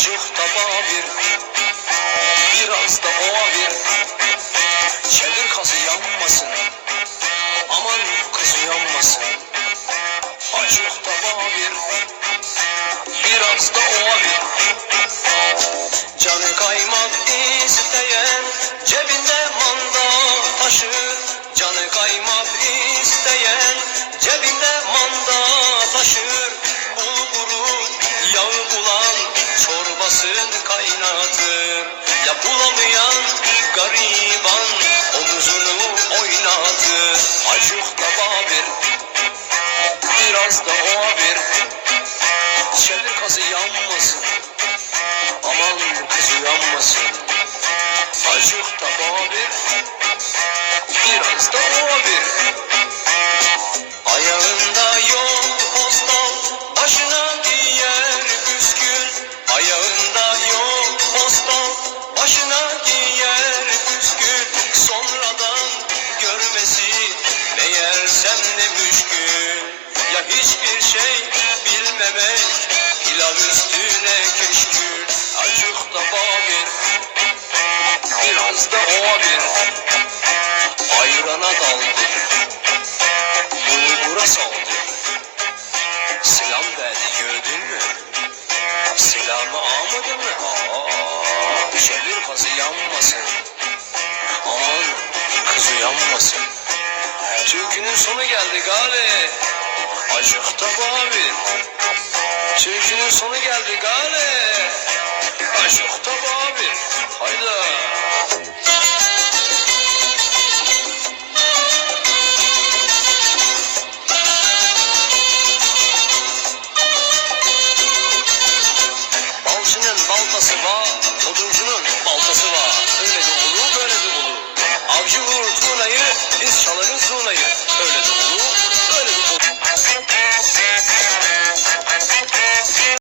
Azıcık tabağa bir Biraz da ova bir Çevir kazı yanmasın Aman kazı yanmasın. Azıcık tabağa bir Biraz da ova bir Canı kaymak isteyen Cebinde manda taşır Canı kaymak isteyen Cebinde manda taşır Çorbasını kaynatır Ya bulamayan gariban Omuzunu oynatır Acık da bir Biraz da o bir Çevir kazı yanmasın Aman kız uyanmasın Acık da bir Biraz da o bir Başına giyer püskül Sonradan görmesi Meğersem ne müşkül Ya hiçbir şey bilmemek Pilav üstüne keşkül Acık da bir Biraz da o bir Ayrana daldı Bulgura saldı Selam verdi gördün mü? Selamı almadın mı? Çevir kazı yanmasın. Aman kız uyanmasın Türkünün sonu geldi gale. Acık da bir Türkünün sonu geldi gale. Acık da bir Hayda. Balcının baltası var, Davulcu vur biz çalarız zurnayı. Öyle davulu,